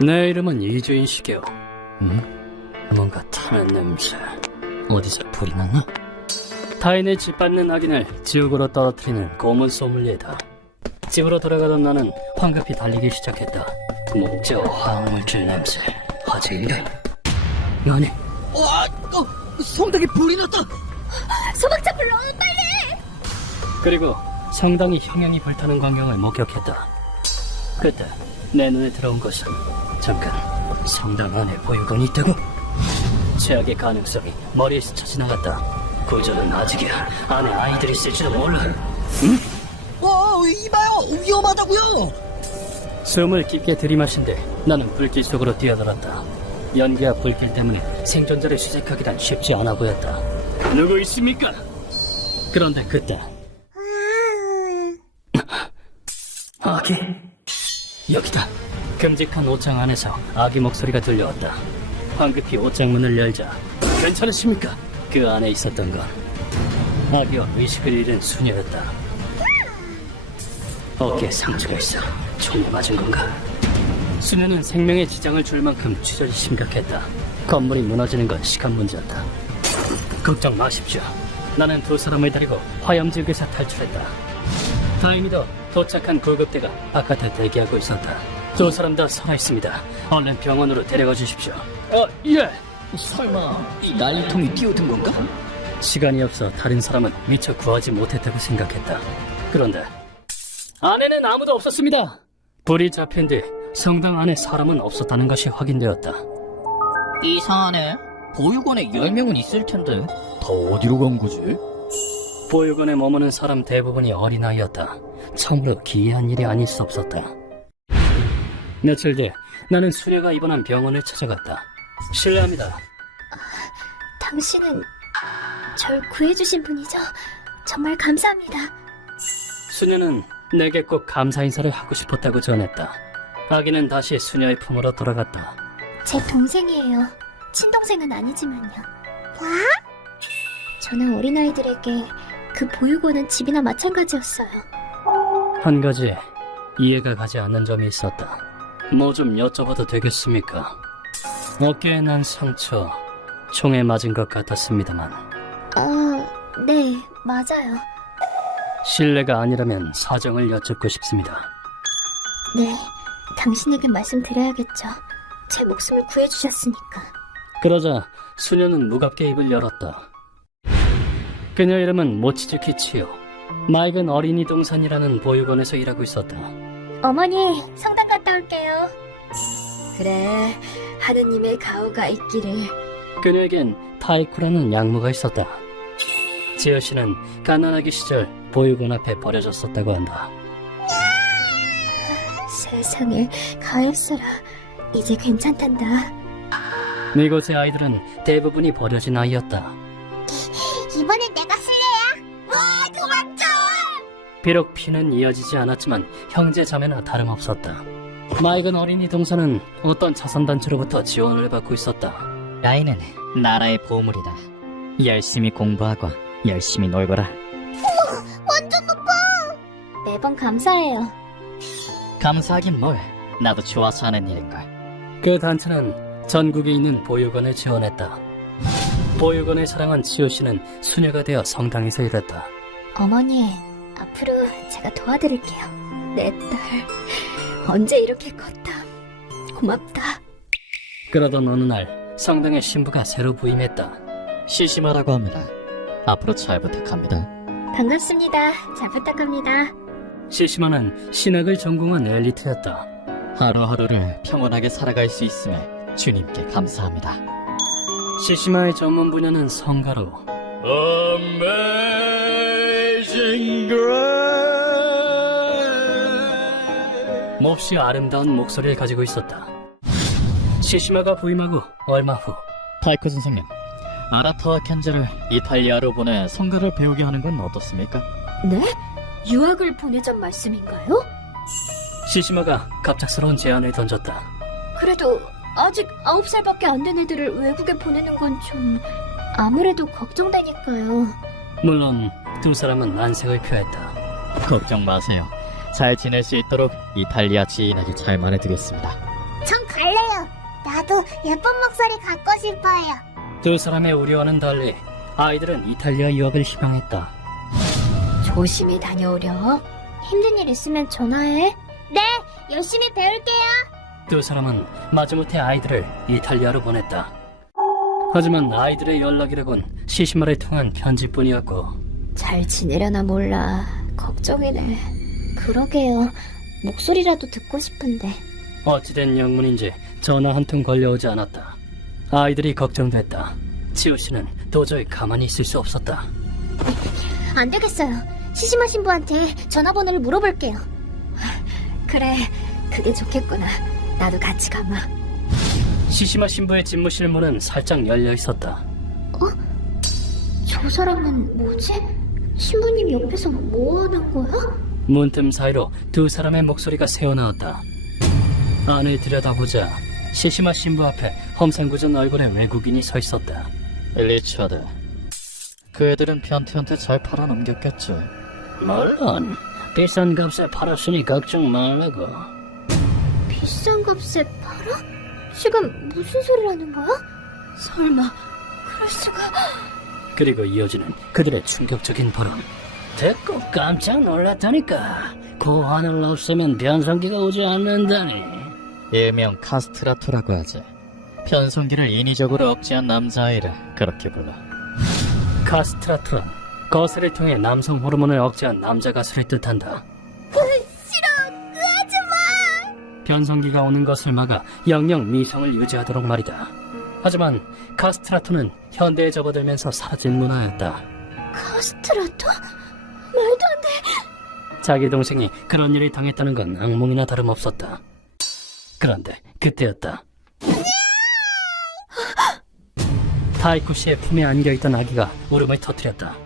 내 이름은 이주인식이요. 뭔가 타는 냄새. 어디서 불이 났나? 타인을 짓밟는 악인을 지옥으로 떨어뜨리는 고문 소믈리에다. 집으로 돌아가던 나는 황급히 달리기 시작했다. 목재 화학물질 냄새. 화재인가? 아니. 성당에 불이 났다. 소방차 불러, 빨리! 그리고 상당히 형형이 불타는 광경을 목격했다. 그때 내 눈에 들어온 것은 잠깐 성당 안에 보육원이 있다고? 최악의 가능성이 머리에 스쳐 지나갔다. 구조는 아직이야. 안에 아이들이 있을지도 몰라. 응? 이봐요, 위험하다고요. 숨을 깊게 들이마신 뒤 나는 불길 속으로 뛰어들었다. 연기와 불길 때문에 생존자를 수색하기란 쉽지 않아 보였다. 누구 있습니까? 그런데 그때 아기? 여기다. 끔찍한 옷장 안에서 아기 목소리가 들려왔다. 황급히 옷장 문을 열자. 괜찮으십니까? 그 안에 있었던 건 아기와 의식을 잃은 수녀였다. 어깨에 상처가 있어. 총에 맞은 건가? 수녀는 생명에 지장을 줄 만큼 취절이 심각했다. 건물이 무너지는 건 시간 문제였다. 걱정 마십시오. 나는 두 사람을 데리고 화염지역에서 탈출했다. 다행히도 도착한 구급대가 바깥에 대기하고 있었다. 두 사람 다 살아있습니다. 얼른 병원으로 데려가 주십시오. 예. 설마 이 난리통이 뛰어든 건가? 시간이 없어 다른 사람은 미처 구하지 못했다고 생각했다. 그런데 안에는 아무도 없었습니다. 불이 잡힌 뒤 성당 안에 사람은 없었다는 것이 확인되었다. 이상하네. 보육원에 10명은 있을 텐데 다 어디로 간 거지? 보육원에 머무는 사람 대부분이 어린아이였다. 참으로 기이한 일이 아닐 수 없었다. 며칠 뒤 나는 수녀가 입원한 병원을 찾아갔다. 실례합니다. 당신은 절 구해주신 분이죠? 정말 감사합니다. 수녀는 내게 꼭 감사 인사를 하고 싶었다고 전했다. 아기는 다시 수녀의 품으로 돌아갔다. 제 동생이에요. 친동생은 아니지만요. 저는 어린아이들에게 그 보육원은 집이나 마찬가지였어요. 한 가지 이해가 가지 않는 점이 있었다. 뭐 좀 여쭤봐도 되겠습니까? 어깨에 난 상처, 총에 맞은 것 같았습니다만. 네, 맞아요. 실례가 아니라면 사정을 여쭙고 싶습니다. 네, 당신에게 말씀드려야겠죠. 제 목숨을 구해주셨으니까. 그러자 수녀는 무겁게 입을 열었다. 그녀 이름은 모치즈키 치요. 맑은 어린이 동산이라는 보육원에서 일하고 있었다. 어머니, 성당 갔다 올게요. 그래, 하느님의 가호가 있기를. 그녀에겐 타이쿠라는 양모가 있었다. 지효 씨는 가난하기 시절 보육원 앞에 버려졌었다고 한다. 세상에, 가엾어라. 이제 괜찮단다. 이곳의 아이들은 대부분이 버려진 아이였다. 이번엔 내가 실례야. 도망쳐! 비록 피는 이어지지 않았지만 형제 자매나 다름없었다. 맑은 어린이 동산은 어떤 자선단체로부터 지원을 받고 있었다. 아이는 나라의 보물이다. 열심히 공부하고 열심히 놀거라. 완전 높아! 매번 감사해요. 감사하긴 뭘. 나도 좋아서 하는 일인걸. 그 단체는 전국에 있는 보육원을 지원했다. 보육원을 사랑한 지효 씨는 수녀가 되어 성당에서 일했다. 어머니, 앞으로 제가 도와드릴게요. 내 딸, 언제 이렇게 컸다. 고맙다. 그러던 어느 날 성당의 신부가 새로 부임했다. 시시마라고 합니다. 앞으로 잘 부탁합니다. 반갑습니다. 잘 부탁합니다. 시시마는 신학을 전공한 엘리트였다. 하루하루를 평온하게 살아갈 수 있음에 주님께 감사합니다. 시시마의 전문 분야는 성가로. Amazing Grace. 몹시 아름다운 목소리를 가지고 있었다. 시시마가 부임하고 얼마 후 파이커 선생님, 아라타와 켄즈를 이탈리아로 보내 성가를 배우게 하는 건 어떻습니까? 네? 유학을 보내잔 말씀인가요? 시시마가 갑작스러운 제안을 던졌다. 그래도 아직 9살밖에 안 된 애들을 외국에 보내는 건 좀 아무래도 걱정되니까요. 물론 두 사람은 난색을 표했다. 걱정 마세요. 잘 지낼 수 있도록 이탈리아 지인에게 잘 말해두겠습니다. 전 가요! 말래요. 나도 예쁜 목소리 갖고 싶어요. 두 사람의 우려와는 달리 아이들은 이탈리아 유학을 희망했다. 조심히 다녀오렴. 힘든 일 있으면 전화해. 네, 열심히 배울게요. 두 사람은 마지못해 아이들을 이탈리아로 보냈다. 하지만 아이들의 연락이라곤 시시말에 통한 편지뿐이었고 잘 지내려나 몰라. 걱정이네. 그러게요. 목소리라도 듣고 싶은데. 어찌된 영문인지 전화 한 통 걸려오지 않았다. 아이들이 걱정됐다. 지호 씨는 도저히 가만히 있을 수 없었다. 안 되겠어요. 시시마 신부한테 전화번호를 물어볼게요. 그래, 그게 좋겠구나. 나도 같이 가마. 시시마 신부의 집무실 문은 살짝 열려 있었다. 저 사람은 뭐지? 신부님 옆에서 뭐 하는 거야? 문틈 사이로 두 사람의 목소리가 새어나왔다. 안을 들여다보자 시시마 신부 앞에 험상궂은 얼굴의 외국인이 서 있었다. 리처드, 그 애들은 변태한테 잘 팔아넘겼겠지. 물론 비싼 값에 팔았으니 걱정 말라고. 비싼 값에 팔아? 지금 무슨 소리를 하는 거야? 설마 그럴 수가... 그리고 이어지는 그들의 충격적인 발언. 듣고 깜짝 놀랐다니까. 그 하늘 없으면 변성기가 오지 않는다니. 일명 카스트라토라고 하지. 변성기를 인위적으로 억제한 남자아이를 그렇게 불러. 카스트라트는 거세를 통해 남성 호르몬을 억제한 남자 가수를 뜻한다. 싫어, 그 아줌마. 변성기가 오는 것을 막아 영영 미성을 유지하도록 말이다. 하지만 카스트라토는 현대에 접어들면서 사라진 문화였다. 카스트라토? 말도 안 돼. 자기 동생이 그런 일을 당했다는 건 악몽이나 다름없었다. 그런데 그때였다. 타이코 씨의 품에 안겨있던 아기가 울음을 터뜨렸다.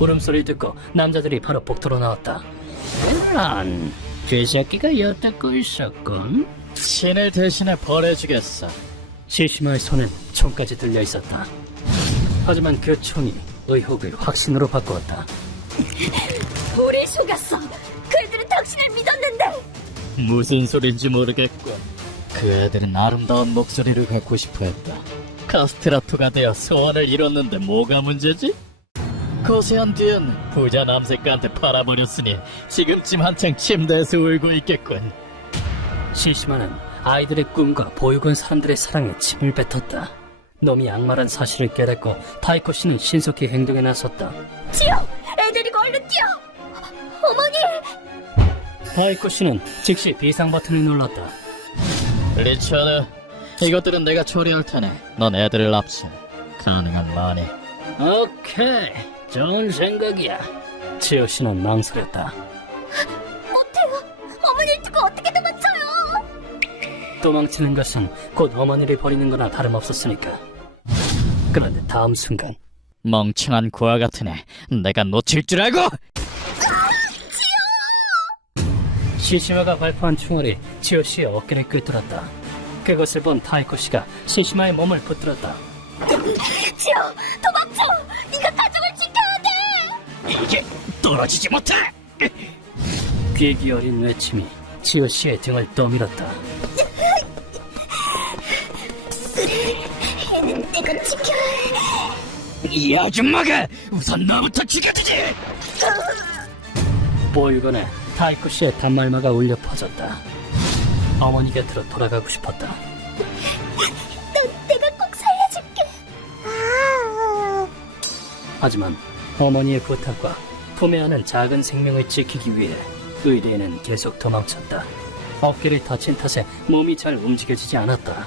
울음소리를 듣고 남자들이 바로 복도로 나왔다. 난 쥐새끼가 엿듣고 있었군. 신을 대신에 벌해주겠어. 시시마의 손엔 총까지 들려 있었다. 하지만 그 총이 의혹을 확신으로 바꾸었다. 우리 속였어. 그들은 당신을 믿었는데. 무슨 소린지 모르겠군. 그 애들은 아름다운 목소리를 갖고 싶어 했다. 카스트라토가 되어 소원을 이뤘는데 뭐가 문제지? 거세한 뒤엔 부자 남색가한테 팔아버렸으니 지금쯤 한창 침대에서 울고 있겠군. 시시마는 아이들의 꿈과 보육원 사람들의 사랑에 침을 뱉었다. 놈이 악마란 사실을 깨닫고 타이코 씨는 신속히 행동에 나섰다. 지호! 애들 데리고 얼른 뛰어! 어머니! 타이코 씨는 즉시 비상 버튼을 눌렀다. 리처드, 이것들은 내가 처리할 테니 넌 애들을 납치. 가능한 많이. 오케이, 좋은 생각이야. 지호 씨는 망설였다. 못해요! 어머니를 두고 어떻게 도망쳐요! 도망치는 것은 곧 어머니를 버리는 거나 다름없었으니까. 그런데 다음 순간 멍청한 고아 같은 애, 내가 놓칠 줄 알고! 시시마가 발포한 총알이 지호 씨의 어깨를 꿰뚫었다. 그것을 본 타이코 씨가 시시마의 몸을 붙들었다. 지호! 도망쳐! 네가 가족을 지켜야 돼! 이게 떨어지지 못해! 귀기 어린 외침이 지호 씨의 등을 떠밀었다. 얘는 내가 지켜야 해! 이 아줌마가 우선 너부터 죽여주지! 보육원에 타이코 씨의 단말마가 울려 퍼졌다. 어머니 곁으로 돌아가고 싶었다. 내가 꼭 살려줄게! 하지만 어머니의 부탁과 품에 안은 작은 생명을 지키기 위해 의대에는 계속 도망쳤다. 어깨를 다친 탓에 몸이 잘 움직여지지 않았다.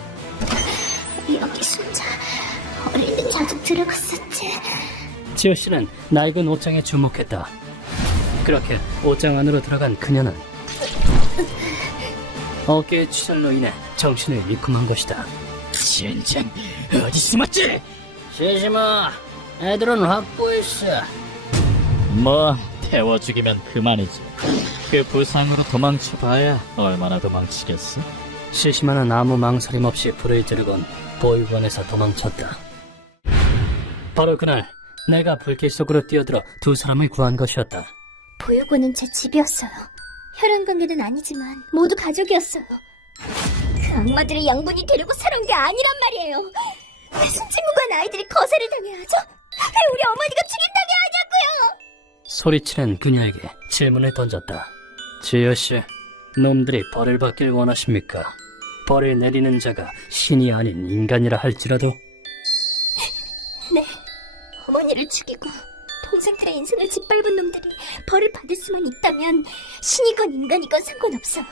여기 순자 어릴 때 자주 들어갔었지. 지호 씨는 낡은 옷장에 주목했다. 그렇게 옷장 안으로 들어간 그녀는 어깨의 추절로 인해 정신을 잃고만 것이다. 젠장, 어디 숨었지? 시시마, 애들은 확보했어. 뭐, 태워 죽이면 그만이지. 그 부상으로 도망쳐봐야 얼마나 도망치겠어? 시시마는 아무 망설임 없이 불을 지르곤 보육원에서 도망쳤다. 바로 그날 내가 불길 속으로 뛰어들어 두 사람을 구한 것이었다. 보육원은 제 집이었어요. 혈연 관계는 아니지만 모두 가족이었어요. 그 악마들의 양분이 되려고 살아온 게 아니란 말이에요. 왜 순진무구한 아이들이 거세를 당해야 하죠? 왜 우리 어머니가 죽임당해야 하냐고요? 소리치는 그녀에게 질문을 던졌다. 지효씨, 놈들이 벌을 받길 원하십니까? 벌을 내리는 자가 신이 아닌 인간이라 할지라도? 네, 어머니를 죽이고 동생들의 인생을 짓밟은 놈들이 벌을 받을 수만 있다면 신이건 인간이건 상관없어요.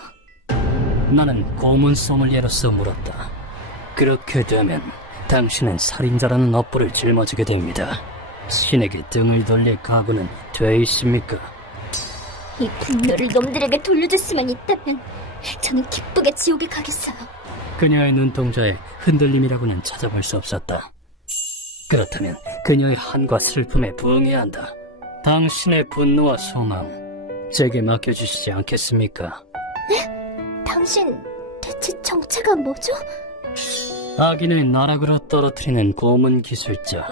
나는 고문 소믈리에로서 물었다. 그렇게 되면 당신은 살인자라는 업보를 짊어지게 됩니다. 신에게 등을 돌릴 각오는 돼 있습니까? 이 분노를 놈들에게 돌려줄 수만 있다면 저는 기쁘게 지옥에 가겠어요. 그녀의 눈동자에 흔들림이라고는 찾아볼 수 없었다. 그렇다면 그녀의 한과 슬픔에 부응해야 한다. 당신의 분노와 소망, 제게 맡겨주시지 않겠습니까? 당신 대체 정체가 뭐죠? 악인을 나락으로 떨어뜨리는 고문 기술자,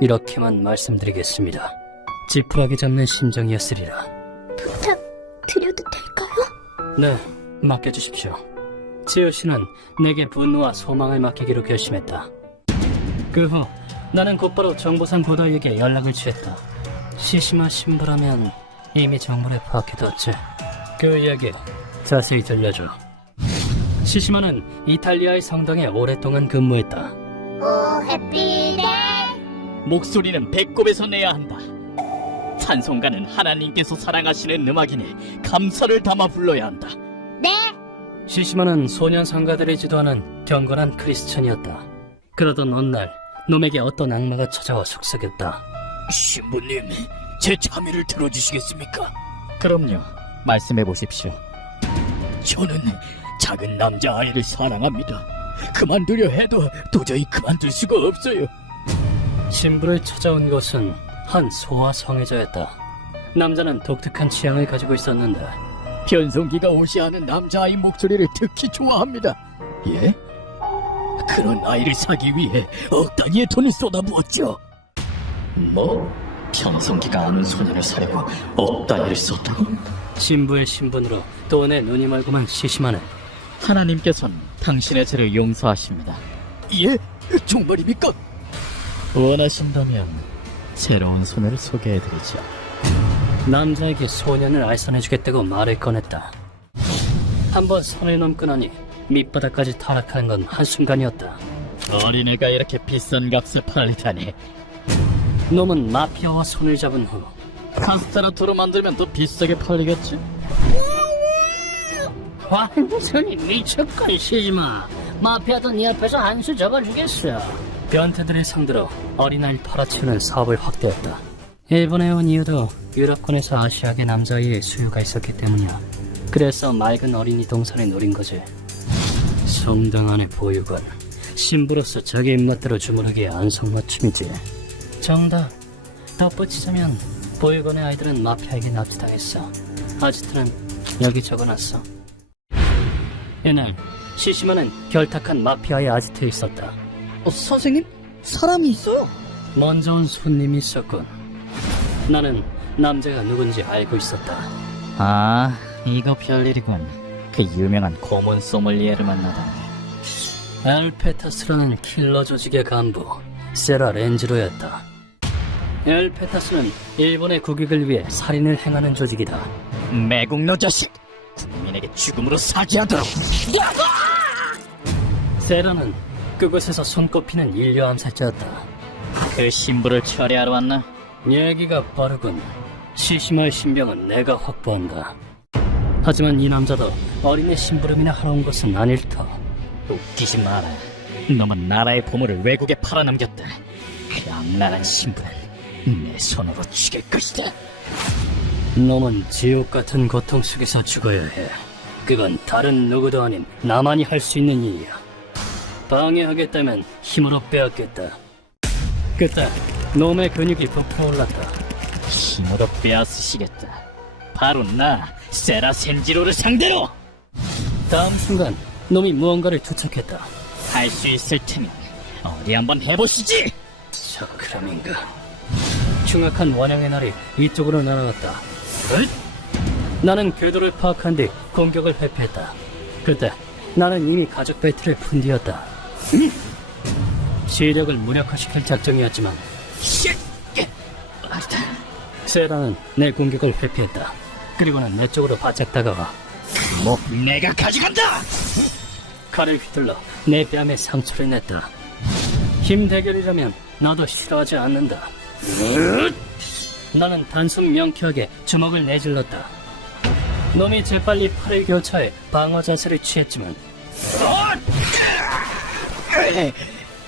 이렇게만 말씀드리겠습니다. 지푸라기 잡는 심정이었으리라. 부탁 드려도 될까요? 네, 맡겨주십시오. 지효 씨는 내게 분노와 소망을 맡기기로 결심했다. 그 후 나는 곧바로 정보상 고도에게 연락을 취했다. 시시마 신부라면 이미 정보를 파악해뒀지. 그 이야기 자세히 들려줘. 시시마는 이탈리아의 성당에 오랫동안 근무했다. 오 해피데이. 목소리는 배꼽에서 내야 한다. 찬송가는 하나님께서 사랑하시는 음악이니 감사를 담아 불러야 한다. 네. 시시마는 소년 성가들을 지도하는 경건한 크리스천이었다. 그러던 어느 날 놈에게 어떤 악마가 찾아와 속삭였다. 신부님, 제 참여를 들어주시겠습니까? 그럼요, 말씀해 보십시오. 저는 작은 남자아이를 사랑합니다. 그만두려 해도 도저히 그만둘 수가 없어요. 신부를 찾아온 것은 한 소아 성애자였다. 남자는 독특한 취향을 가지고 있었는데 변성기가 오시하는 남자아이 목소리를 특히 좋아합니다. 예? 그런 아이를 사기 위해 억 단위의 돈을 쏟아부었죠. 뭐? 변성기가 아는 소년을 사려고 억 단위를 썼다고? 신부의 신분으로 돈에 눈이 멀고만 시시마는 하나님께서는 당신의 죄를 용서하십니다. 예? 정말입니까? 원하신다면 새로운 소녀를 소개해드리죠. 남자에게 소년을 알선해주겠다고 말을 꺼냈다. 한번 선을 넘고 나니 밑바닥까지 타락한 건 한순간이었다. 어린애가 이렇게 비싼 값을 팔리다니. 놈은 마피아와 손을 잡은 후 카스테라토로 만들면 더 비싸게 팔리겠지? 완전히 미쳤건 시지마. 마피아도 네 앞에서 한 수 접어주겠어. 변태들을 상대로 어린아이를 팔아치우는 사업을 확대했다. 일본에 온 이유도 유럽권에서 아시아계 남자아이의 수요가 있었기 때문이야. 그래서 맑은 어린이 동산을 노린 거지. 성당 안의 보육원, 신부로서 자기 입맛대로 주문하기에 안성맞춤이지. 정답. 덧붙이자면 보육원의 아이들은 마피아에게 납치당했어. 아지트는 여기 적어놨어. 이날 시시마는 결탁한 마피아의 아지트에 있었다. 선생님? 사람이 있어요? 먼저 온 손님이 있었군. 나는 남자가 누군지 알고 있었다. 아, 이거 별일이군. 그 유명한 고문 소믈리에를 만나다니. 엘페타스라는 킬러 조직의 간부 세라 렌지로였다. 엘페타스는 일본의 국익을 위해 살인을 행하는 조직이다. 매국노 자식! 국민에게 죽음으로 사죄하도록! 세라는 그곳에서 손꼽히는 인류 암살자였다. 그 신부를 처리하러 왔나? 얘기가 빠르군. 시시마의 신병은 내가 확보한다. 하지만 이 남자도 어린애 심부름이나 하러 온 것은 아닐 터. 웃기지 마라. 놈은 나라의 보물을 외국에 팔아넘겼다. 그 악랄한 신부는 내 손으로 죽일 것이다. 놈은 지옥 같은 고통 속에서 죽어야 해. 그건 다른 누구도 아닌 나만이 할 수 있는 일이야. 방해하겠다면 힘으로 빼앗겠다. 그때 놈의 근육이 부풀어올랐다. 힘으로 빼앗으시겠다. 바로 나 세라 센지로를 상대로! 다음 순간 놈이 무언가를 투척했다. 할 수 있을 테면 어디 한번 해보시지! 저 그람인가. 흉악한 원형의 날이 이쪽으로 날아갔다. 나는 궤도를 파악한 뒤 공격을 회피했다. 그때 나는 이미 가족 배틀을 푼 뒤였다. 시력을 무력화시킬 작정이었지만 세라는 내 공격을 회피했다. 그리고는 내 쪽으로 바짝 다가와 내가 가져간다! 칼을 휘둘러 내 뺨에 상처를 냈다. 힘 대결이라면 나도 싫어하지 않는다. 나는 단순 명쾌하게 주먹을 내질렀다. 놈이 재빨리 팔을 교차해 방어 자세를 취했지만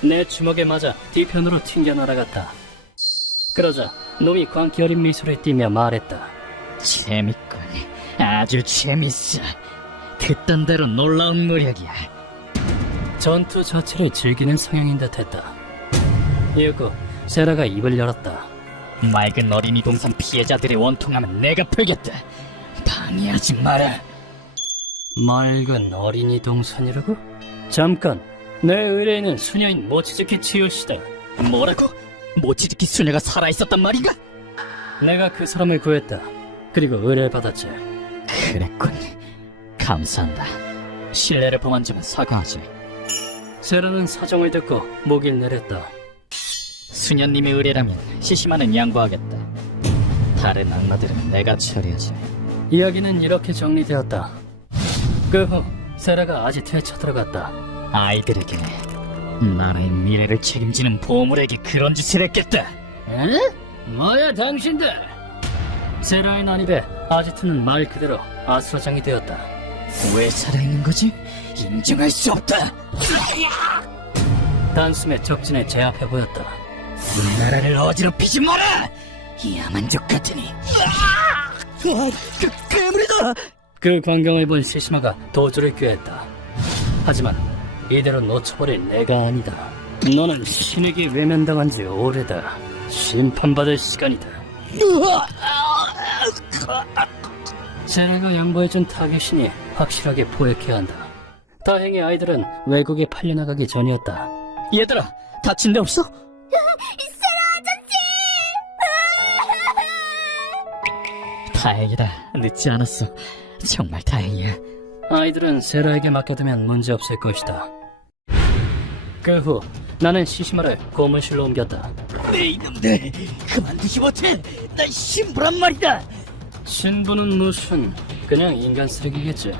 내 주먹에 맞아 뒤편으로 튕겨 날아갔다. 그러자 놈이 광기 어린 미소를 띠며 말했다. 재밌군. 아주 재밌어. 듣던 대로 놀라운 무력이야. 전투 자체를 즐기는 성향인 듯했다. 이윽고 세라가 입을 열었다. 맑은 어린이 동산 피해자들의 원통함은 내가 풀겠다. 방해하지 마라. 맑은 어린이 동산이라고? 잠깐, 내 의뢰인은 수녀인 모치즈키 치요시다. 뭐라고? 모치즈키 수녀가 살아있었단 말인가? 내가 그 사람을 구했다. 그리고 의뢰를 받았지. 그랬군. 감사한다. 신뢰를 범한 점은 사과하지. 세라는 사정을 듣고 목을 내렸다. 수녀님의 의뢰라면 시시마는 양보하겠다. 다른 악마들은 내가 처리하지. 이야기는 이렇게 정리되었다. 그 후 세라가 아지트에 쳐들어갔다. 아이들에게 나라의 미래를 책임지는 보물에게 그런 짓을 했겠다. 에? 뭐야 당신들? 세라의 난입에 아지트는 말 그대로 아수라장이 되었다. 왜 살아있는 거지? 인정할 수 없다. 단숨에 적진에 제압해 보였다. 나라를 어지럽히지 마라. 이 야만족 같으니. 괴물이다. 그 광경을 본 시시마가 도주를 꾀했다. 하지만 이대로 놓쳐버릴 내가 아니다. 너는 신에게 외면당한 지 오래다. 심판받을 시간이다. 세라가 양보해준 타겟신이 확실하게 포획해야 한다. 다행히 아이들은 외국에 팔려나가기 전이었다. 얘들아, 다친 데 없어? 다행이다. 늦지 않았어. 정말 다행이야. 아이들은 세라에게 맡겨두면 문제없을 것이다. 그 후 나는 시시마를 고문실로 옮겼다. 내 이놈들 그만두지 못해. 난 신부란 말이다. 신부는 무슨 그냥 인간 쓰레기겠지.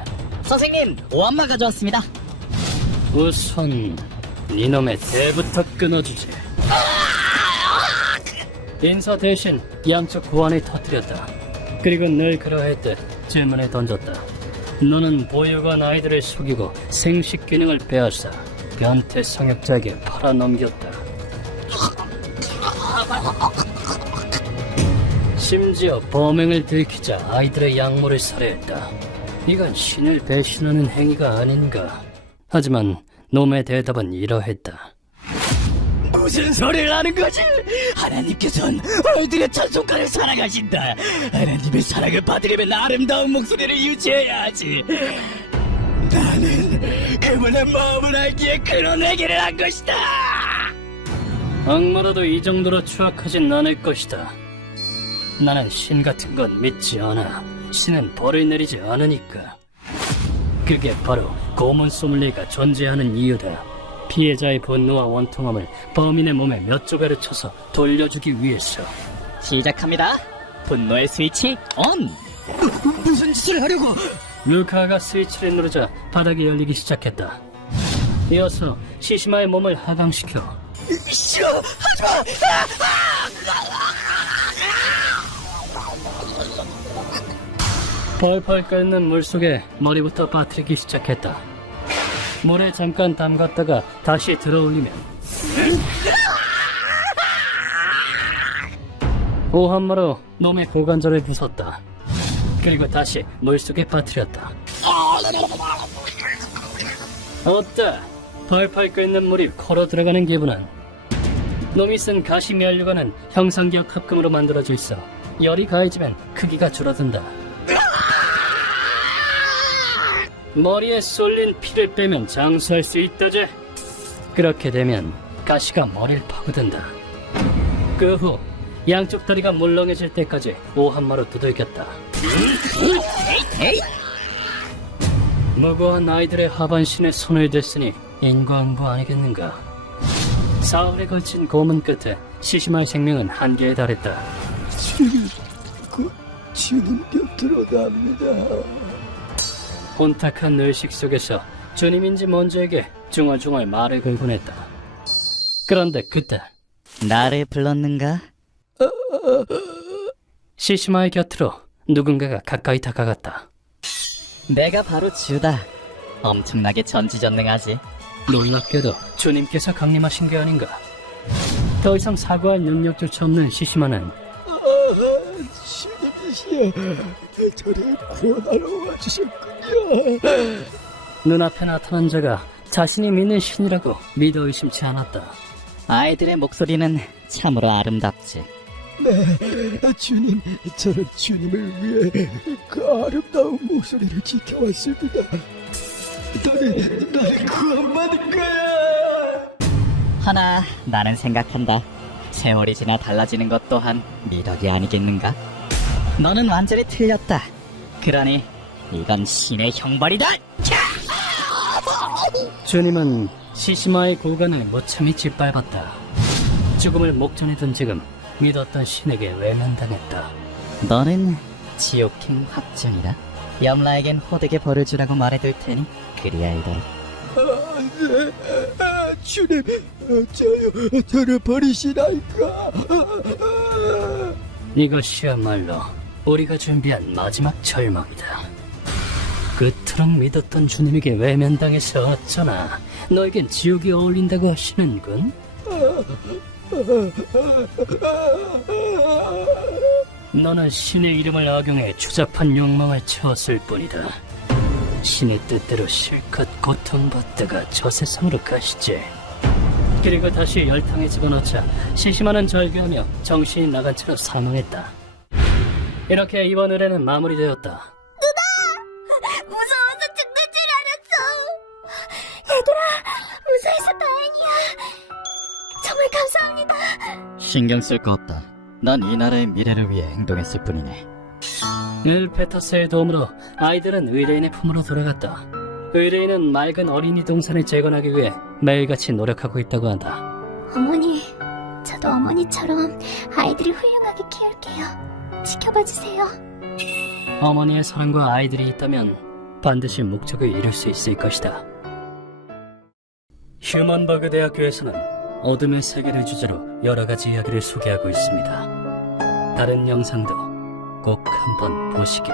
선생님, 오한마 가져왔습니다. 우선 이놈의 대부터 끊어주지. 인사 대신 양쪽 고환을 터뜨렸다. 그리고 늘 그러했듯 질문을 던졌다. 너는 보육원 아이들을 속이고 생식 기능을 빼앗아 변태 성역자에게 팔아넘겼다. 심지어 범행을 들키자 아이들의 약물을 살해했다. 이건 신을 배신하는 행위가 아닌가. 하지만 놈의 대답은 이러했다. 무슨 소리를 하는 거지? 하나님께서는 아이들의 찬송가를 사랑하신다. 하나님의 사랑을 받으려면 아름다운 목소리를 유지해야 하지. 나는 그분의 마음을 알기에 그런 얘기를 한 것이다. 악마라도 이 정도로 추악하진 않을 것이다. 나는 신 같은 건 믿지 않아. 신은 벌을 내리지 않으니까. 그게 바로 고문 소믈리에가 존재하는 이유다. 피해자의 분노와 원통함을 범인의 몸에 몇 조각을 쳐서 돌려주기 위해서. 시작합니다. 분노의 스위치 온. 무슨 짓을 하려고? 루카가 스위치를 누르자 바닥이 열리기 시작했다. 이어서 시시마의 몸을 하강시켜 싫어, 하지마. 펄펄 끓는 물속에 머리부터 빠뜨리기 시작했다. 물에 잠깐 담갔다가 다시 들어올리면 오한마로 놈의 고관절을 부쉈다. 그리고 다시 물속에 빠뜨렸다. 어때? 펄펄 끓는 물이 코로 들어가는 기분은? 놈이 쓴 가시면류관은 형상기억 합금으로 만들어져 있어. 열이 가해지면 크기가 줄어든다. 머리에 쏠린 피를 빼면 장수할 수 있다제. 그렇게 되면 가시가 머리를 파고든다. 그 후 양쪽 다리가 물렁해질 때까지 오한마로 두들겼다. 무고한 아이들의 하반신에 손을 댔으니 인과응보 아니겠는가. 사흘에 걸친 고문 끝에 시시마의 생명은 한계에 달했다. 주님 곁으로 갑니다. 혼탁한 의식 속에서 주님인지 뭔지에게 중얼중얼 말을 걸곤 했다. 그런데 그때 나를 불렀는가? 시시마의 곁으로 누군가가 가까이 다가갔다. 내가 바로 주다. 엄청나게 전지전능하지. 놀랍게도 주님께서 강림하신 게 아닌가. 더 이상 사과할 능력조차 없는 시시마는 주님이시여, 저를 구원하러 와주셨군요. 눈앞에 나타난 자가 자신이 믿는 신이라고 믿어 의심치 않았다. 아이들의 목소리는 참으로 아름답지. 주님, 저는 주님을 위해 그 아름다운 목소리를 지켜왔습니다. 나를 구원받을 거야. 하나, 나는 생각한다. 세월이 지나 달라지는 것 또한 미덕이 아니겠는가? 너는 완전히 틀렸다. 그러니 이건 신의 형벌이다. 주님은 시시마의 고관을 무참히 짓밟았다. 죽음을 목전에 둔 지금 믿었던 신에게 외면당했다. 너는 지옥행 확정이다. 염라에겐 호되게 벌을 주라고 말해둘 테니 그리하이더라. 주님, 저를 버리시나이까? 이것이야말로 우리가 준비한 마지막 절망이다. 그토록 믿었던 주님에게 외면당해서 어쩌나 너에겐 지옥이 어울린다고 하시는군. 너는 신의 이름을 악용해 추잡한 욕망을 채웠을 뿐이다. 신의 뜻대로 실컷 고통받다가 저 세상으로 가시지. 그리고 다시 열탕에 집어넣자 시시마는 절규하며 정신이 나간 채로 사망했다. 이렇게 이번 의뢰는 마무리되었다. 무서워서 죽는 줄 알았어. 얘들아, 무사해서 다행이야. 정말 감사합니다. 신경 쓸 거 없다. 난 이 나라의 미래를 위해 행동했을 뿐이네. 일페터스의 도움으로 아이들은 의뢰인의 품으로 돌아갔다. 의뢰인은 맑은 어린이 동산을 재건하기 위해 매일같이 노력하고 있다고 한다. 어머니, 저도 어머니처럼 아이들을 훌륭하게 키울게요. 지켜봐 주세요. 어머니의 사랑과 아이들이 있다면 반드시 목적을 이룰 수 있을 것이다. 휴먼버그 대학교에서는 어둠의 세계를 주제로 여러 가지 이야기를 소개하고 있습니다. 다른 영상도 꼭 한번 보시길.